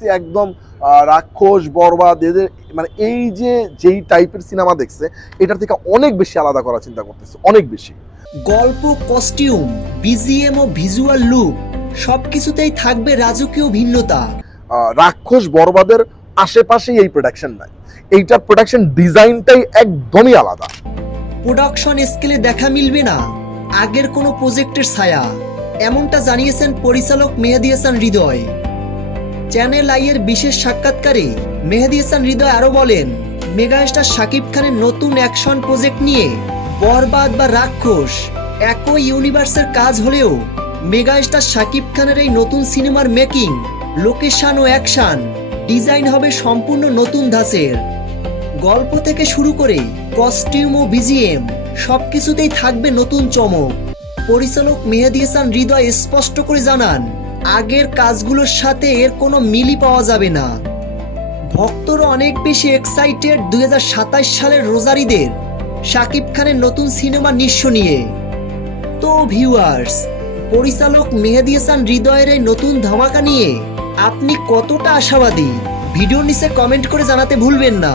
দেখতেছি একদম রাক্ষস বরবাদ এদের মানে এই যে যেই টাইপের সিনেমা দেখছে এটার থেকে অনেক বেশি আলাদা করার চিন্তা করতেছে, অনেক বেশি। গল্প, কস্টিউম, বিজিএম ও ভিজুয়াল লুক সবকিছুতেই থাকবে রাজকীয় ভিন্নতা। রাক্ষস বরবাদের আশেপাশেই এই প্রোডাকশন নাই, এইটার প্রোডাকশন ডিজাইনটাই একদমই আলাদা। প্রোডাকশন স্কেলে দেখা মিলবে না আগের কোনো প্রজেক্টের ছায়া, এমনটা জানিয়েছেন পরিচালক মেহেদী হাসান হৃদয়। চ্যানেল আই-এর বিশেষ সাক্ষাৎকারে মেহেদী হাসান হৃদয় আরও বলেন, মেগাস্টার শাকিব খানের নতুন অ্যাকশন প্রজেক্ট নিয়ে বরবাদ বা রাক্ষস একই ইউনিভার্সের কাজ হলেও মেগাস্টার শাকিব খানের এই নতুন সিনেমার মেকিং, লোকেশন ও অ্যাকশন ডিজাইন হবে সম্পূর্ণ নতুন ধাঁচের। গল্প থেকে শুরু করে কস্টিউম ও বিজিএম সবকিছুতেই থাকবে নতুন চমক। পরিচালক মেহেদী হাসান হৃদয় স্পষ্ট করে জানান, আগের কাজগুলোর সাথে এর কোনো মিলই পাওয়া যাবে না। ভক্তরা অনেক বেশি এক্সাইটেড 2027 সালের রোজারিদের শাকিব খানের নতুন সিনেমা নিঃস্ব নিয়ে। তো ভিউয়ার্স, পরিচালক মেহেদী হাসান হৃদয়ের এই নতুন ধামাকা নিয়ে আপনি কতটা আশাবাদী ভিডিওর নিচে কমেন্ট করে জানাতে ভুলবেন না।